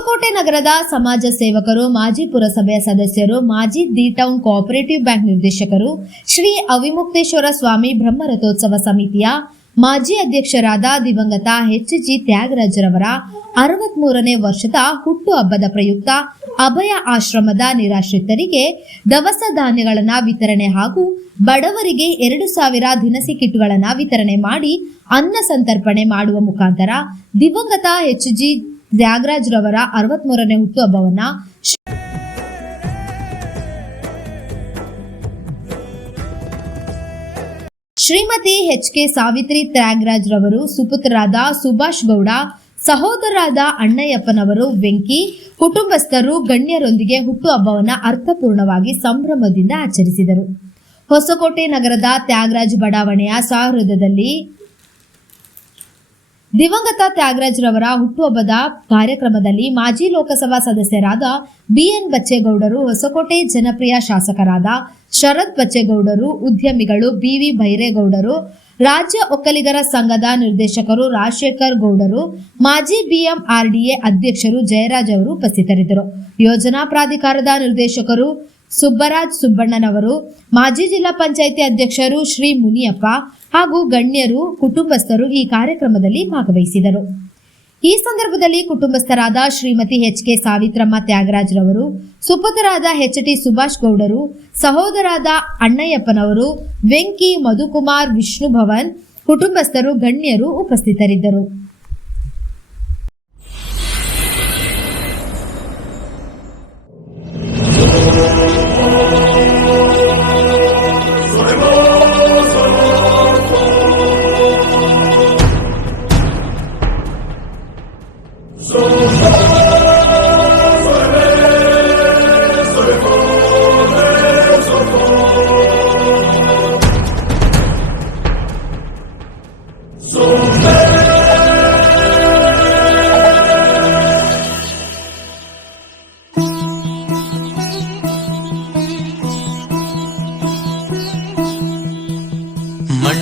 ಹೊಸಕೋಟೆ ನಗರದ ಸಮಾಜ ಸೇವಕರು, ಮಾಜಿ ಪುರಸಭೆಯ ಸದಸ್ಯರು, ಮಾಜಿ ದಿ ಟೌನ್ ಕೋಆಪರೇಟಿವ್ ಬ್ಯಾಂಕ್ ನಿರ್ದೇಶಕರು, ಶ್ರೀ ಅವಿಮುಕ್ತೇಶ್ವರ ಸ್ವಾಮಿ ಬ್ರಹ್ಮರಥೋತ್ಸವ ಸಮಿತಿಯ ಮಾಜಿ ಅಧ್ಯಕ್ಷರಾದ ದಿವಂಗತ ಎಚ್ ಜಿ ತ್ಯಾಗರಾಜರವರ ಅರವತ್ಮೂರನೇ ವರ್ಷದ ಹುಟ್ಟುಹಬ್ಬದ ಪ್ರಯುಕ್ತ ಅಭಯ ಆಶ್ರಮದ ನಿರಾಶ್ರಿತರಿಗೆ ದವಸ ಧಾನ್ಯಗಳನ್ನು ವಿತರಣೆ ಹಾಗೂ ಬಡವರಿಗೆ ಎರಡು ಸಾವಿರ ದಿನಸಿ ಕಿಟ್ಗಳನ್ನು ವಿತರಣೆ ಮಾಡಿ ಅನ್ನ ಸಂತರ್ಪಣೆ ಮಾಡುವ ಮುಖಾಂತರ ದಿವಂಗತ ಎಚ್ ಜಿ ತ್ಯಾಗರಾಜ್ರವರ ಅರವತ್ಮೂರನೇ ಹುಟ್ಟುಹಬ್ಬವನ್ನ ಶ್ರೀಮತಿ ಎಚ್ ಕೆ ಸಾವಿತ್ರಿ ತ್ಯಾಗರಾಜ್ ರವರು ಸುಪುತ್ರರಾದ ಸುಭಾಷ್ ಗೌಡ, ಸಹೋದರರಾದ ಅಣ್ಣಯ್ಯಪ್ಪನವರು ವೆಂಕಿ, ಕುಟುಂಬಸ್ಥರು ಗಣ್ಯರೊಂದಿಗೆ ಹುಟ್ಟುಹಬ್ಬವನ್ನ ಅರ್ಥಪೂರ್ಣವಾಗಿ ಸಂಭ್ರಮದಿಂದ ಆಚರಿಸಿದರು. ಹೊಸಕೋಟೆ ನಗರದ ತ್ಯಾಗರಾಜ್ ಬಡಾವಣೆಯ ಸಹೃದಯದಲ್ಲಿ ದಿವಂಗತ ತ್ಯಾಗರಾಜ್ ರವರ ಹುಟ್ಟುಹಬ್ಬದ ಕಾರ್ಯಕ್ರಮದಲ್ಲಿ ಮಾಜಿ ಲೋಕಸಭಾ ಸದಸ್ಯರಾದ ಬಿಎನ್ ಬಚ್ಚೇಗೌಡರು ಹೊಸಕೋಟೆ ಜನಪ್ರಿಯ ಶಾಸಕರಾದ ಶರತ್ ಬಚ್ಚೇಗೌಡರು, ಉದ್ಯಮಿಗಳು ಬಿವಿ ಭೈರೇಗೌಡರು ರಾಜ್ಯ ಒಕ್ಕಲಿಗರ ಸಂಘದ ನಿರ್ದೇಶಕರು ರಾಜಶೇಖರ್ ಗೌಡರು, ಮಾಜಿ ಬಿಎಂಆರ್ಡಿಎ ಅಧ್ಯಕ್ಷರು ಜಯರಾಜ್ ಅವರು ಉಪಸ್ಥಿತರಿದ್ದರು. ಯೋಜನಾ ಪ್ರಾಧಿಕಾರದ ನಿರ್ದೇಶಕರು ಸುಬ್ಬರಾಜ್ ಸುಬ್ಬಣ್ಣನವರು, ಮಾಜಿ ಜಿಲ್ಲಾ ಪಂಚಾಯಿತಿ ಅಧ್ಯಕ್ಷರು ಶ್ರೀ ಮುನಿಯಪ್ಪ ಹಾಗೂ ಗಣ್ಯರು, ಕುಟುಂಬಸ್ಥರು ಈ ಕಾರ್ಯಕ್ರಮದಲ್ಲಿ ಭಾಗವಹಿಸಿದರು. ಈ ಸಂದರ್ಭದಲ್ಲಿ ಕುಟುಂಬಸ್ಥರಾದ ಶ್ರೀಮತಿ ಎಚ್ ಕೆ ಸಾವಿತ್ರಮ್ಮ ತ್ಯಾಗರಾಜ್ ರವರು ಸುಪುತರಾದ ಎಚ್ ಟಿ ಸುಭಾಷ್ ಗೌಡರು, ಸಹೋದರಾದ ಅಣ್ಣಯ್ಯಪ್ಪನವರು, ವೆಂಕಿ ಮಧುಕುಮಾರ್ ವಿಷ್ಣು ಭವನ್ ಕುಟುಂಬಸ್ಥರು, ಗಣ್ಯರು ಉಪಸ್ಥಿತರಿದ್ದರು.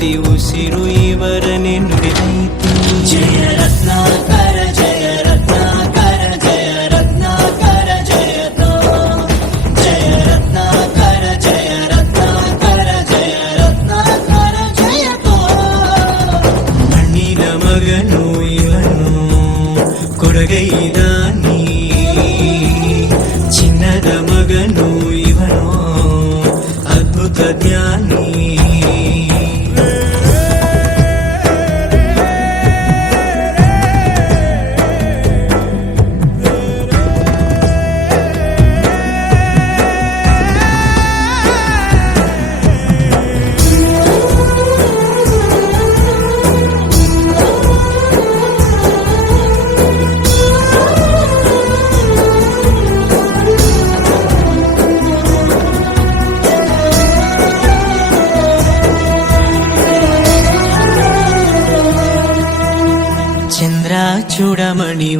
ಪ್ರತಿ ಉಸಿರು ಇವರನೆ ನುಡಿದೈತೆ ಜಯ ರತ್ನಾಕರ ಜಯ ರತ್ನಾಕರ ಜಯ ರತ್ನಾಕರ ಜಯತೋ ಜಯ ರತ್ನಾಕರ ಜಯ ರತ್ನಾಕರ ಜಯ ರತ್ನಾಕರ ಜಯತೋ ಮಣ್ಣಿನ ಮಗನು ಇವನು ಕೊಡಗೈದಾನಿ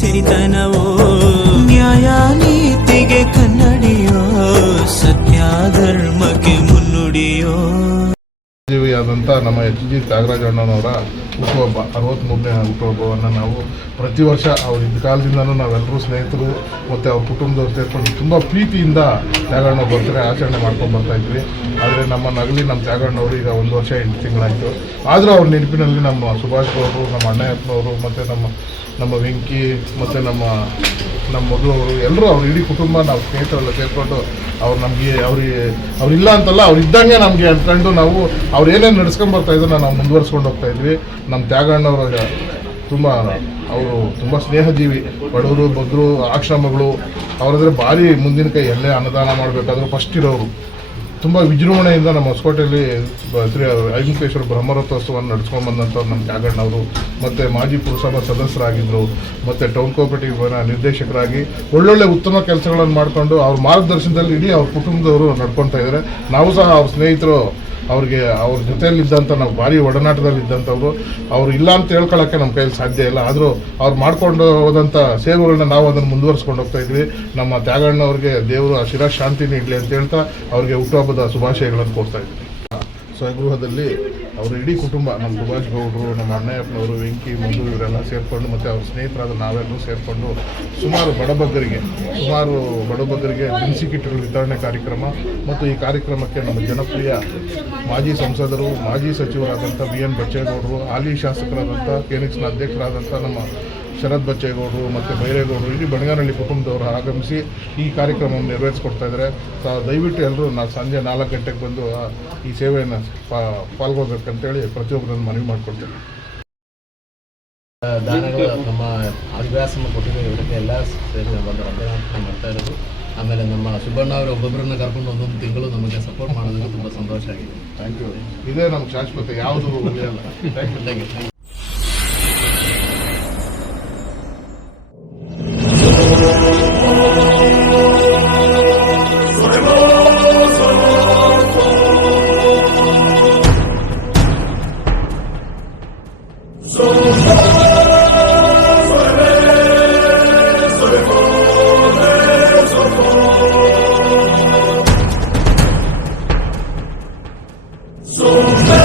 ಸಿರಿತನವೋ? ನ್ಯಾಯ ನೀತಿಗೆ ಕನ್ನಡಿಯೋ? ಸತ್ಯ ಧರ್ಮಕ್ಕೆ ಮುನ್ನುಡಿಯೋ? ಆದಂತ ನಮ್ಮ ಎಚ್ ಜಿ ತ್ಯಾಗರಾಜ ಅಣ್ಣನವರ ಹುಟ್ಟುಹಬ್ಬ ಅರವತ್ತ್ಮೂರನೇ ಹುಟ್ಟುಹಬ್ಬವನ್ನು ನಾವು ಪ್ರತಿ ವರ್ಷ ಅವ್ರ ಇದ್ದ ಕಾಲದಿಂದನೂ ನಾವೆಲ್ಲರೂ ಸ್ನೇಹಿತರು ಮತ್ತು ಅವ್ರ ಕುಟುಂಬದವ್ರು ಸೇರ್ಕೊಂಡು ತುಂಬ ಪ್ರೀತಿಯಿಂದ ತ್ಯಾಗಣ್ಣ ಬರ್ತಾರೆ ಆಚರಣೆ ಮಾಡ್ಕೊಂಡು ಬರ್ತಾ ಇದ್ವಿ. ಆದರೆ ನಮ್ಮ ನಗಲಿ, ನಮ್ಮ ತ್ಯಾಗಣ್ಣವರು ಈಗ ಒಂದು ವರ್ಷ, ಎಂಟು ತಿಂಗಳಾಯಿತು. ಆದರೂ ಅವ್ರ ನೆನಪಿನಲ್ಲಿ ನಮ್ಮ ಸುಭಾಷ್ ಅವರು ನಮ್ಮ ಅಣ್ಣಯ್ಯಪ್ಪನವರು, ಮತ್ತು ನಮ್ಮ ನಮ್ಮ ವೆಂಕಿ, ಮತ್ತು ನಮ್ಮ ನಮ್ಮ ಮೊದಲು ಅವರು ಎಲ್ಲರೂ ಅವ್ರ ಇಡೀ ಕುಟುಂಬ ನಾವು ಸ್ನೇಹಿತರೆಲ್ಲ ಸೇರಿಕೊಂಡು ಅವ್ರು ನಮಗೆ ಅವ್ರಿಗೆ ಅವ್ರಿಲ್ಲ ಅಂತಲ್ಲ, ಅವ್ರು ಇದ್ದಂಗೆ ನಮಗೆ ಅಂದ್ಕೊಂಡು ನಾವು ಅವ್ರು ಏನೇನು ನಡ್ಸ್ಕೊಂಡ್ ಬರ್ತಾ ಇದ್ರು ನಾವು ಮುಂದುವರ್ಸ್ಕೊಂಡು ಹೋಗ್ತಾ ಇದ್ವಿ. ನಮ್ಮ ತ್ಯಾಗಣ್ಣವ್ರ, ತುಂಬ ಅವರು ತುಂಬ ಸ್ನೇಹಜೀವಿ, ಬಡವರು ಬದ್ರು ಆಶ್ರಮಗಳು ಅವರಾದ್ರೆ ಭಾರಿ ಮುಂದಿನ ಕೈ, ಎಲ್ಲೇ ಅನ್ನದಾನ ಮಾಡಬೇಕಾದ್ರೂ ಫಸ್ಟ್ ಇರೋರು. ತುಂಬ ವಿಜೃಂಭಣೆಯಿಂದ ನಮ್ಮ ಹೊಸಕೋಟೆಯಲ್ಲಿ ಶ್ರೀ ಐಂಕೇಶ್ವರ ಬ್ರಹ್ಮರಥೋತ್ಸವವನ್ನು ನಡೆಸ್ಕೊಂಡು ಬಂದಂಥವ್ರು ನಮ್ಮ ತ್ಯಾಗಣ್ಣವರು ಮತ್ತು ಮಾಜಿ ಪುರಸಭಾ ಸದಸ್ಯರಾಗಿದ್ದರು ಮತ್ತು ಟೌನ್ ಕೋಆಪರೇಟಿವ್ ನಿರ್ದೇಶಕರಾಗಿ ಒಳ್ಳೊಳ್ಳೆ ಉತ್ತಮ ಕೆಲಸಗಳನ್ನು ಮಾಡಿಕೊಂಡು ಅವ್ರ ಮಾರ್ಗದರ್ಶನದಲ್ಲಿ ಇಡೀ ಅವ್ರ ಕುಟುಂಬದವರು ನಡ್ಕೊತಾ ಇದ್ದಾರೆ. ನಾವು ಸಹ ಅವ್ರ ಸ್ನೇಹಿತರು ಅವ್ರಿಗೆ ಅವ್ರ ಜೊತೆಯಲ್ಲಿದ್ದಂಥ ನಾವು ಭಾರಿ ಒಡನಾಟದಲ್ಲಿ ಇದ್ದಂಥವ್ರು ಅವ್ರು ಇಲ್ಲ ಅಂತ ಹೇಳ್ಕೊಳ್ಳೋಕ್ಕೆ ನಮ್ಮ ಕೈಯಲ್ಲಿ ಸಾಧ್ಯ ಇಲ್ಲ. ಆದರೂ ಅವ್ರು ಮಾಡ್ಕೊಂಡು ಹೋದಂಥ ಸೇವೆಗಳನ್ನ ನಾವು ಅದನ್ನು ಮುಂದುವರಿಸ್ಕೊಂಡು ಹೋಗ್ತಾ ಇದ್ವಿ. ನಮ್ಮ ತ್ಯಾಗಣ್ಣವ್ರಿಗೆ ದೇವರು ಆ ಶಿರಾ ಶಾಂತಿ ನೀಡಲಿ ಅಂತ ಹೇಳ್ತಾ ಅವ್ರಿಗೆ ಹುಟ್ಟುಹಬ್ಬದ ಶುಭಾಶಯಗಳನ್ನು ಕೊಡ್ತಾ ಇದ್ವಿ. ಸ್ವಗೃಹದಲ್ಲಿ ಅವ್ರ ಇಡೀ ಕುಟುಂಬ ನಮ್ಮ ಸುಭಾಷ್ ಗೌಡರು ನಮ್ಮ ಅಣ್ಣಯ್ಯಪ್ಪನವರು, ವೆಂಕಿ ಮಂಜು ಇವರೆಲ್ಲ ಸೇರಿಕೊಂಡು ಮತ್ತು ಅವ್ರ ಸ್ನೇಹಿತರಾದ ನಾವೆಲ್ಲರೂ ಸೇರಿಕೊಂಡು ಸುಮಾರು ಬಡಬಗ್ಗರಿಗೆ ಸುಮಾರು ಬಡಬಗ್ಗರಿಗೆ ದಿನಸಿ ಕಿಟ್ಗಳ ವಿತರಣೆ ಕಾರ್ಯಕ್ರಮ ಮತ್ತು ಈ ಕಾರ್ಯಕ್ರಮಕ್ಕೆ ನಮ್ಮ ಜನಪ್ರಿಯ ಮಾಜಿ ಸಂಸದರು, ಮಾಜಿ ಸಚಿವರಾದಂಥ ಬಿ ಎನ್ ಬಚ್ಚೇಗೌಡರು, ಹಾಲಿ ಶಾಸಕರಾದಂಥ ಕೆನಿಕ್ಸ್ನ ಅಧ್ಯಕ್ಷರಾದಂಥ ನಮ್ಮ ಶರತ್ ಬಚ್ಚೇಗೌಡರು ಮತ್ತು ಬೈರೇಗೌಡರು ಇಡೀ ಬಣಗಾನಹಳ್ಳಿ ಕುಟುಂಬದವರು ಆಗಮಿಸಿ ಈ ಕಾರ್ಯಕ್ರಮವನ್ನು ನೆರವೇರಿಸ್ಕೊಡ್ತಾ ಇದ್ದಾರೆ. ತಾ- ದಯವಿಟ್ಟು ಎಲ್ಲರೂ ನಾ ಸಂಜೆ ನಾಲ್ಕು ಗಂಟೆಗೆ ಬಂದು ಈ ಸೇವೆಯನ್ನು ಪಾಲ್ಗೊಳ್ಬೇಕಂತೇಳಿ ಪ್ರತಿಯೊಬ್ಬರನ್ನು ಮನವಿ ಮಾಡಿಕೊಡ್ತೇನೆ. ದಾನಗಳು ನಮ್ಮ ಆದಿವಾಸನ ಕೊಟ್ಟಿದ್ದೇವೆ ಇವರಿಗೆ ಎಲ್ಲ ಸೇರಿ ಬಂದು ಮಾಡ್ತಾ ಇರೋದು. ಆಮೇಲೆ ನಮ್ಮ ಸುಬ್ಬಣ್ಣ ಅವರು ಒಬ್ಬೊಬ್ಬರನ್ನ ಕರ್ಕೊಂಡು ಒಂದೊಂದು ತಿಂಗಳು ನಮಗೆ ಸಪೋರ್ಟ್ ಮಾಡೋದಕ್ಕೆ ತುಂಬ ಸಂತೋಷ ಆಗಿದೆ. ಥ್ಯಾಂಕ್ ಯು ಇದೇ ನಮ್ಗೆ ಶಾಶ್ವತ ಯಾವುದು thank you thank you. Oh,